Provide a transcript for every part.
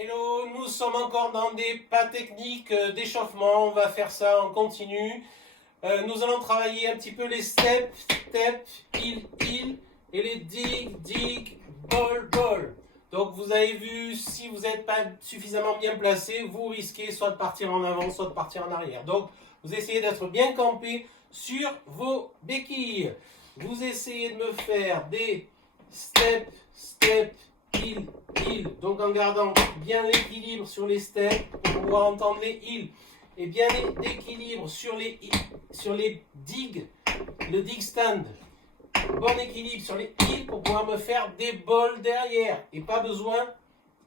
Hello, nous sommes encore dans des pas techniques d'échauffement, on va faire ça en continu. Nous allons travailler un petit peu les step, heel et les dig, ball. Donc vous avez vu, si vous n'êtes pas suffisamment bien placé, vous risquez soit de partir en avant, soit de partir en arrière. Donc vous essayez d'être bien campé sur vos béquilles. Vous essayez de me faire des step, heel. Donc en gardant bien l'équilibre sur les steps pour pouvoir entendre les heels. Et bien l'équilibre sur les digs, le dig stand. Bon équilibre sur les heels pour pouvoir me faire des balls derrière. Et pas besoin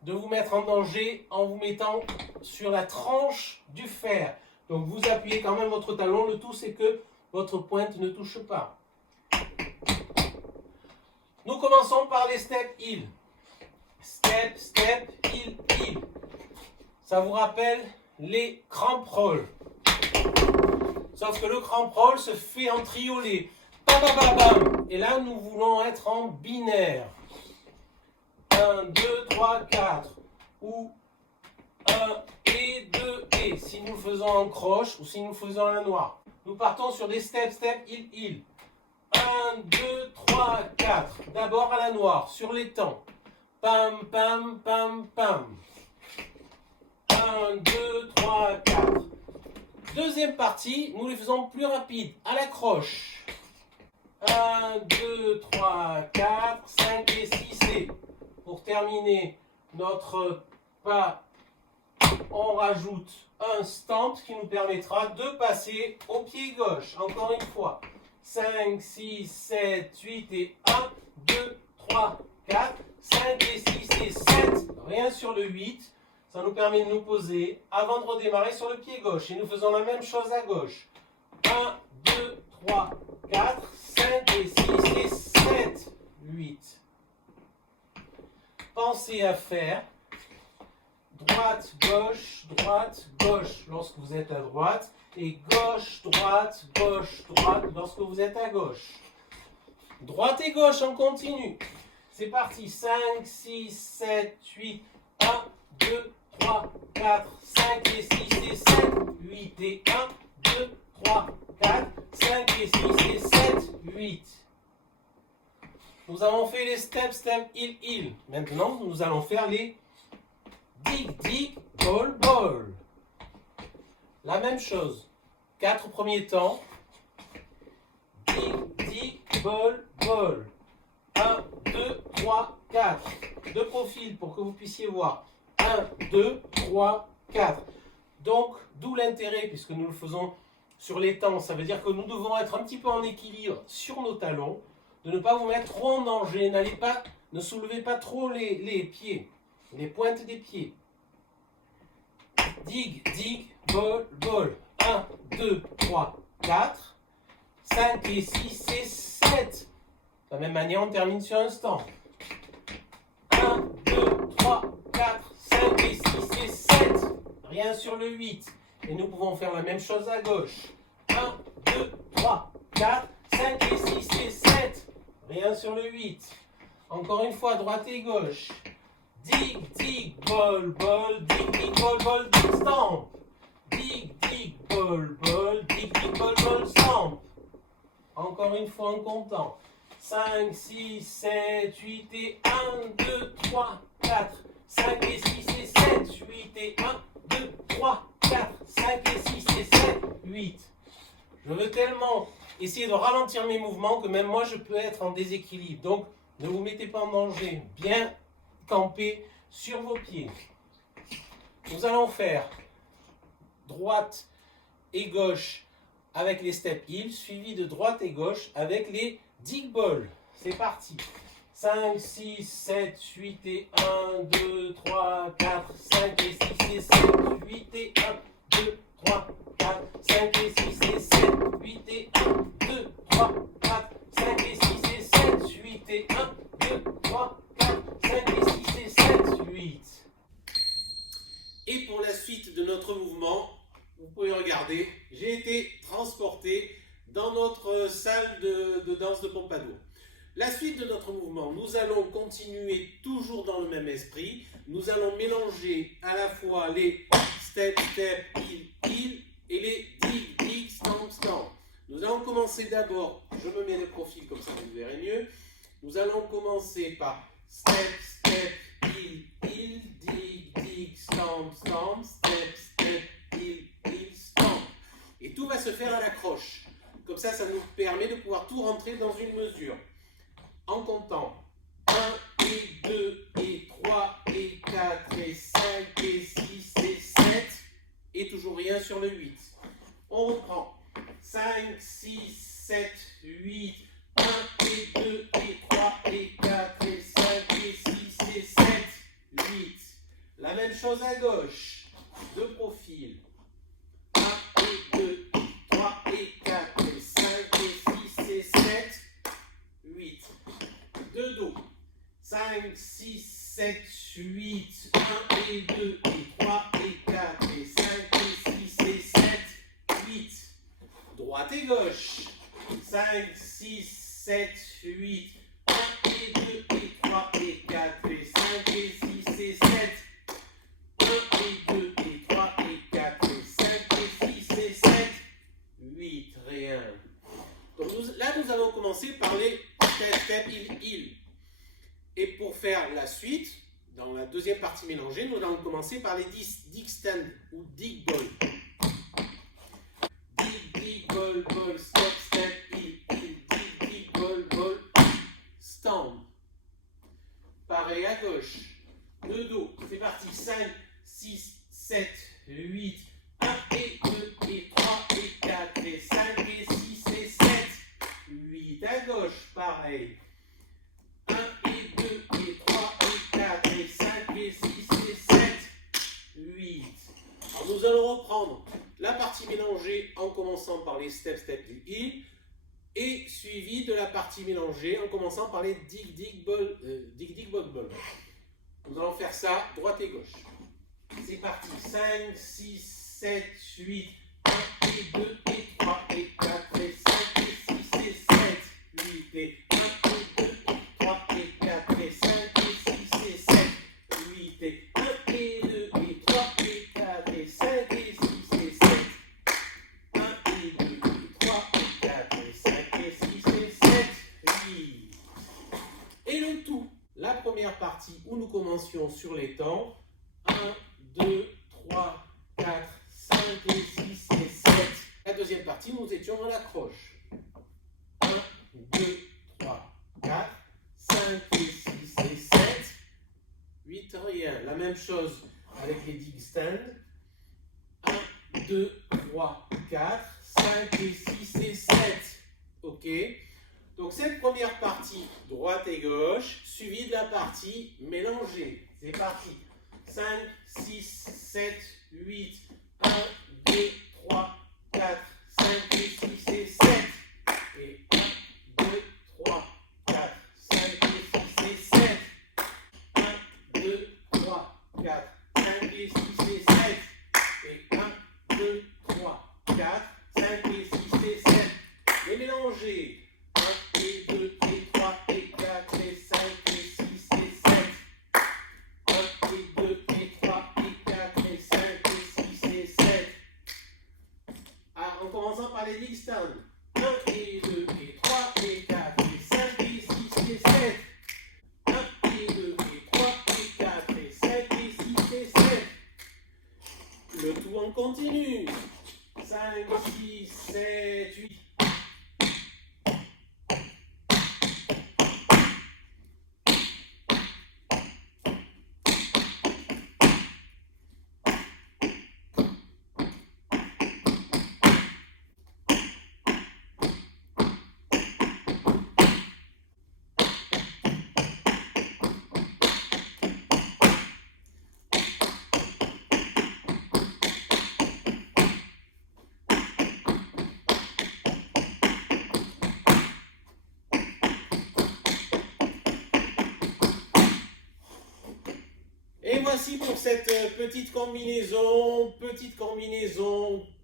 de vous mettre en danger en vous mettant sur la tranche du fer. Donc vous appuyez quand même votre talon. Le tout c'est que votre pointe ne touche pas. Nous commençons par les step heel. Step, heel. Ça vous rappelle les cramp rolls. Sauf que le cramp roll se fait en triolet. Bam. Et là, nous voulons être en binaire. 1, 2, 3, 4. Ou 1 et 2 et. Si nous le faisons en croche ou si nous le faisons à la noire. Nous partons sur des step, heel. 1, 2, 3, 4. D'abord à la noire, sur les temps. Pam. 1, 2, 3, 4. Deuxième partie, nous les faisons plus rapides, à la croche. 1, 2, 3, 4, 5 et 6 et. Pour terminer notre pas, on rajoute un stamp qui nous permettra de passer au pied gauche. Encore une fois. 5, 6, 7, 8 et 1, 2, 3, 4, 5 et 6 et 7. Rien sur le 8. Ça nous permet de nous poser avant de redémarrer sur le pied gauche. Et nous faisons la même chose à gauche. 1, 2, 3, 4, 5 et 6 et 7, 8. Pensez à faire droite, gauche lorsque vous êtes à droite. Et gauche, droite lorsque vous êtes à gauche. Droite et gauche en continu. C'est parti. 5, 6, 7, 8, 1, 2, 3, 4, 5 et 6 et 7, 8 et 1, 2, 3, 4, 5 et 6 et 7, 8. Nous avons fait les step, heel. Maintenant, nous allons faire les dig, ball. La même chose. 4 premiers temps. Dig, ball. 1, 2, 3, 4. De profil pour que vous puissiez voir. 1, 2, 3, 4. Donc, d'où l'intérêt, puisque nous le faisons sur les temps. Ça veut dire que nous devons être un petit peu en équilibre sur nos talons, de ne pas vous mettre trop en danger. Ne soulevez pas trop les pieds, les pointes des pieds. Dig, ball. 1, 2, 3, 4. 5 et 6 et 7. De la même manière, on termine sur un stand. 1, 2, 3, 4, 5 et 6 et 7. Rien sur le 8. Et nous pouvons faire la même chose à gauche. 1, 2, 3, 4, 5 et 6 et 7. Rien sur le 8. Encore une fois, droite et gauche. Dig, ball, dig, ball, dig, stamp. Dig, ball, dig, ball, stamp. Encore une fois en comptant. 5, 6, 7, 8 et 1, 2, 3, 4, 5 et 6 et 7, 8 et 1, 2, 3, 4, 5 et 6 et 7, 8. Je veux tellement essayer de ralentir mes mouvements que même moi je peux être en déséquilibre. Donc ne vous mettez pas en danger. Bien camper sur vos pieds. Nous allons faire droite et gauche avec les step heel, suivi de droite et gauche avec les dig ball. C'est parti. 5, 6, 7, 8 et 1, 2, 3, 4, 5 et 6 et 7, 8 et 1, 2, 3, 4, 5 et 6 et 7, 8 et 1, 2, 3, 4, 5 et 6 et 7, 8 et 1, 2, 3, 4, 5 et 6 et 7, 8. Et pour la suite de notre mouvement, vous pouvez regarder, j'ai été transporté dans notre salle de danse de Pompadour. La suite de notre mouvement, nous allons continuer toujours dans le même esprit. Nous allons mélanger à la fois les step, step, il et les dig, dig, stamp, stamp. Nous allons commencer d'abord, je me mets le profil comme ça vous verrez mieux. Nous allons commencer par step, step, il, dig, dig, stamp, stamp, step, step, il, stamp. Et tout va se faire à la croche. Comme ça, ça nous permet de pouvoir tout rentrer dans une mesure. En comptant 1 et 2 et 3 et 4 et 5 et 6 et 7 et toujours rien sur le 8. On reprend 5, 6, 7, 8, 1 et 2 et 3 et 4 et 5 et 6 et 7, 8. La même chose à gauche, de profil. 1 et 2, 3 et 4 et 5 et 6 et 7, 8. De dos. 5, 6, 7, 8, 1 et 2 et 3 et 4 et 5 et 6 et 7, 8. Droite et gauche. 5, 6, 7, 8, 1 et 2 et 3 et 4 et 5 et 6 et 7. 1 et 2 et 3 et 4 et 5 et 6 et 7. 8, rien. Donc là, nous allons commencer par les step, step, il. Et pour faire la suite, dans la deuxième partie mélangée, nous allons commencer par les dig stand ou dig ball. Dig, ball, ball, step, step, il, dig, ball, stand. Pareil à gauche. Le dos, c'est parti. 5, 6, 7, 8, 1 et 2 et 3 et 4 et 5 et 6 et 7. 8 à gauche, pareil. 1 et 2 et 3 et 4 et 5 et 6 et 7, 8. Alors nous allons reprendre la partie mélangée en commençant par les step, step, il et suivi de la partie mélangée en commençant par les dig, dig, ball, ball. Nous allons faire ça droite et gauche. C'est parti. 5, 6, 7, 8, 1 et 2 et 3 et 4 et 5 et 6 et 7, 8 et 1 et 2 et 3 et 4 et 5 et 6 et 7, 8 et 1 et 2 et 3 et 4 et 5 et 6 et 7, 1 et 2 et 3 et 4 et 5 et 6 et 7, 8. Et le tout, la première partie où nous commencions sur les temps, 1, 2, 3, 4, 5 et 6 et 7. La deuxième partie, nous étions dans la croche. 1, 2, 3, 4, 5 et 6 et 7. 8, rien. La même chose avec les dig stand. 1, 2, 3, 4, 5 et 6 et 7. Ok. Donc cette première partie, droite et gauche, suivie de la partie mélangée. C'est parti. 5, 6, 7, 8, 1, 2, 3, 4, 5 et 6 et 7. Et 1, 2, 3, 4, 5 et 6 et 7. 1, 2, 3, 4, 5 et 6 et 7. Et 1, 2, 3, 4, 5 et 6 et 7. Les mélanger. 1 et 2 et 3 et 4 et 5 et 6 et 7. 1 et 2 et 3 et 4 et 5 et 6 et 7. Ah, en commençant par les dig stand. 1 et 2 et 3 et 4 et 5 et 6 et 7. 1 et 2 et 3 et 4 et 5 et 6 et 7. Le tout en continu. 5, 6, 7, 8. Et voici pour cette petite combinaison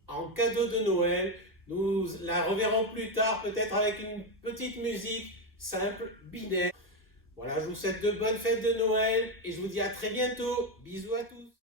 en cadeau de Noël. Nous la reverrons plus tard, peut-être avec une petite musique simple, binaire. Voilà, je vous souhaite de bonnes fêtes de Noël et je vous dis à très bientôt. Bisous à tous.